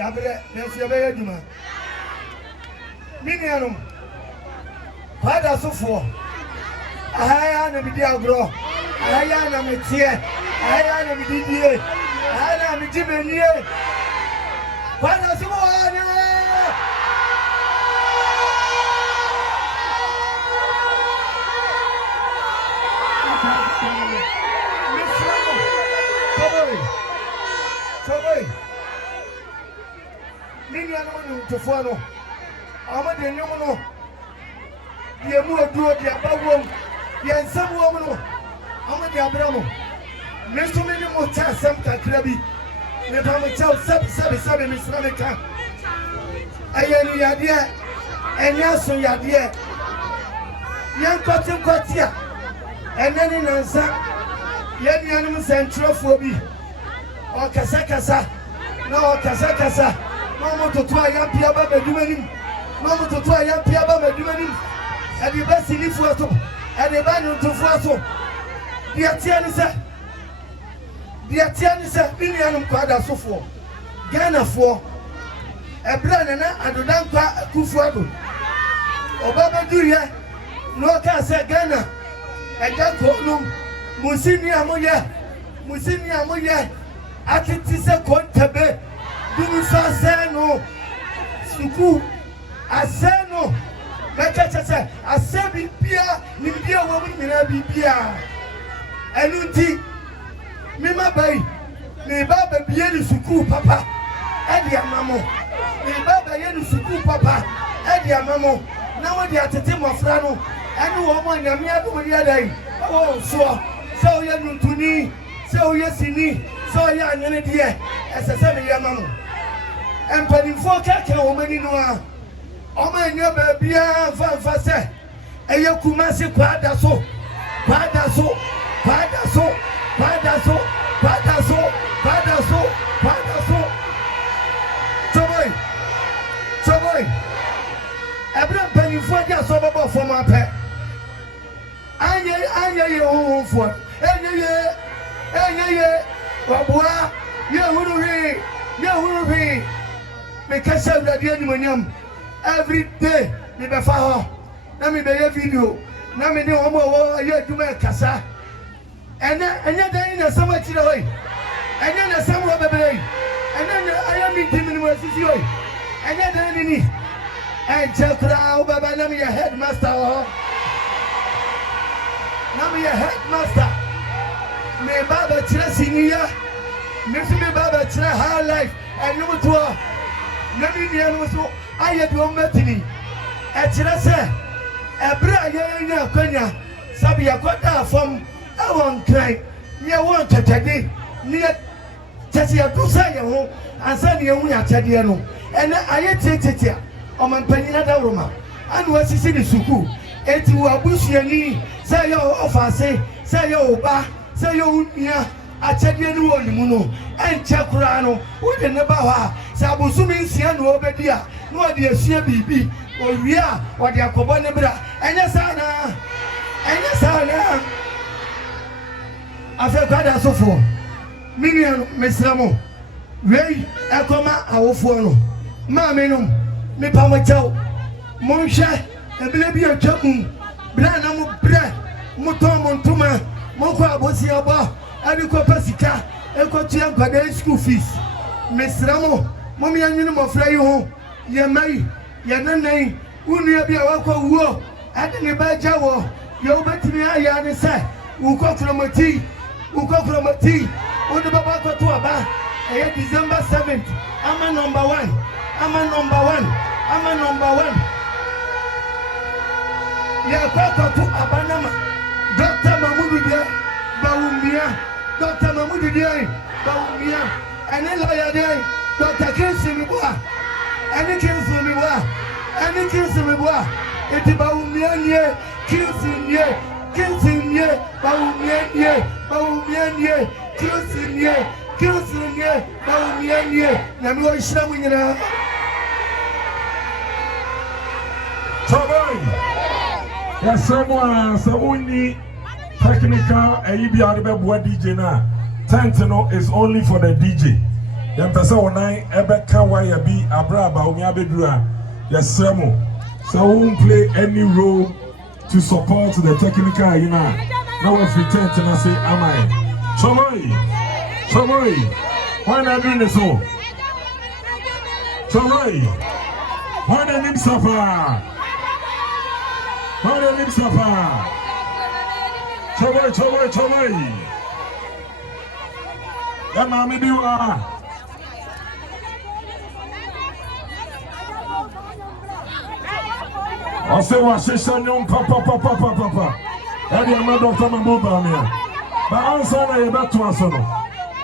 Yabre, there's your baby. Minianum. Father so for. I am a media grow. I am a tear. I am a media. I am a Jimmy. Father so for. Minianum to follow. I'm a new the more do the above one, the some woman. I'm a diabramo. Mr. Minimum Chas, some crabby. Let me tell seven Miss Rameka. I am the idea, and yes, so your dear. Young cotton cotia, and then in answer, young animals and trophy. Or Casacasa, no Casacasa, no more to try young Piaba doing. No more to try young Piaba doing. And the best in Ifuato, and the band to Fuato. The Atianisa, Billion Quadra so for Ghana for a Branana and the Danka Kufuato. Obama do here, no Casa Ghana, and Jacob Musinia Moya, Atitisa Contabe, Dunusa Sano, Suku, Asano. I said, Bia, Nidia woman, Bia. And Unti, Mima Bay, me Baba Bienu Suku, Papa, Edia Mamo, me Baba Yenu Suku, Papa, Edia Mamo. Now they are to Tim of Frano, and woman, Yamia, Day. Oh, so young to me, so yes, in me, so young, and dear, as a 7 year mamma. And putting 4 cattle, woman in Noah. Oh my baby, Fasa, and you Kumasi Padaso, Padaso, Padaso, Padaso, Padaso, Padaso, Padaso. Choboy, Abraham Penny for your sober for my pet. I your home for, Babua, you will be, because of the Dianium. Every day, me be fa na me be video, na me de omo aye aduma kasa. Enya dan na sama chire hoy. Enya na sama bebere. Enya aye mi timi ni wasisi hoy. Enya dan ni. Enche kra o baba na me headmaster ho. Na me headmaster. Me baba chire senior. Me baba chire high life. Enyu to. Na me ni anu so I had one metiny. At Chilasa, a bra, Konya, Sabia Quata from a one cry. Near one Tadi, near Tatia Tusaya, and Sunny Unia Tadiano. And I had taken on my Penina Roma. And was in the Suku. And to a bushiani, say your offer, say your ba, say your unia. Achadianu Muno and Chakurano, who the Nabaha, Sabusumi Siano Obedia, no dear CBB, or Ria, or the Akobonebra, and Yasana, I feel quite as so for Minion Mesramo, Ray, Akoma, our phone, Mamminum, Mipamacho, Monsha, and Bilibia Chapun, Branamo Bre, Motomontuma, Mokwa Bosiaba. I do Pasika, Ecotian Pade school fees. Miss Ramo, Mommy and you of Rayo, Yamai, Yanane, Unia be a wako war, adding a bad jaw, your Batimia Yan say, who come from a tea, Udabaka to a bar, December 7th. I'm a number one. Yakaka to Abanama, Dr. Mamudu, Baumia. Dr. Mahmoud Day, Baumia, and then Lawyer Day, Dr. Kinsimiboa, and the Kinsimiboa, it is Baumia, Kinsinia, Baumia, Kinsinia, Baumia, Namu is showing it out. Yes, someone, so only. Technical Eiii Agya Koo DJ now. Tent is only for the DJ. Yɛn pɛ sɛ wɔnan ɛbɛka wire bi abraba omi abedura. Yɛsrɛ mo. So won't play any role to support the technical, you know. Now if we turn to say, am I? Sorry. Why not doing this so? Sorry. Why not him suffer? Sorry. Yeah, mommy, do you are? I say, what she said, young papa. Eddie, I'm not Dr. Mahama Basaaa. But also, I bet to us.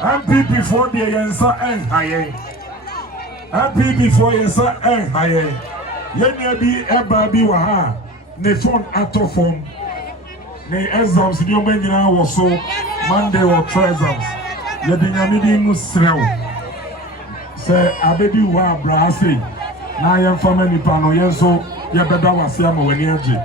NPP for the answer and high. NPP for answer and high. Yen be a baby waha. Ne phone out of form. Ne exams, the Omega was so Monday or treasures. Yedin Amidi Musrel. Say, I bet you are brassy. Now I am family pano, yes, so. Ya beda wasiama wani aje.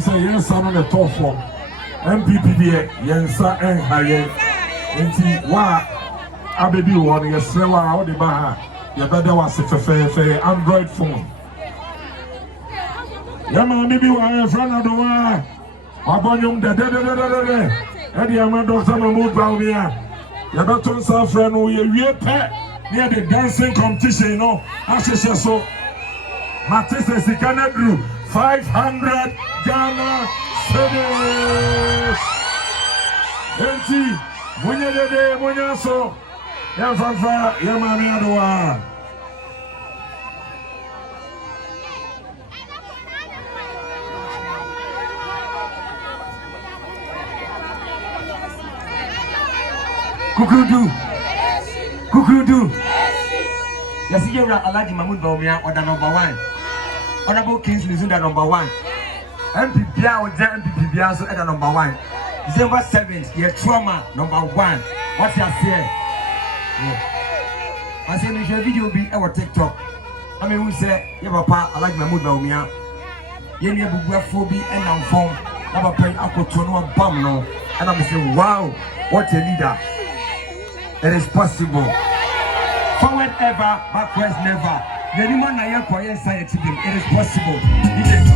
Say yes on the top form. NPP there yensa haye. Enti wa abedi won yesrewa a odi ba ha. Ya beda wasi fe Android phone. Ya ma mi bi wa friend do wa. Abonyum de. Edi ama Dr. Mahama Basaaa. Ya beto sa friend wo ye wie pe near the dancing competition no. Asese so Matisse Sikana drew 500 Ghana cedis. Enti, munya so, ya fanfa, ya mami adoa. Kukudu. Yes, you are Alhaji Mahama Basaaa or the number 1. Honorable Kings is the number 1. MPP or MPP so at the number 1. December 7th, your trauma number 1. What's your say? I say if your video be our TikTok. I mean we say your papa Alhaji Mahama Basaaa. You need to phobia and I'm from never pay Akotono bam no. And I'm saying, wow, what a leader. It is possible. Forward ever, backwards never. The woman I am for society, it is possible. It is.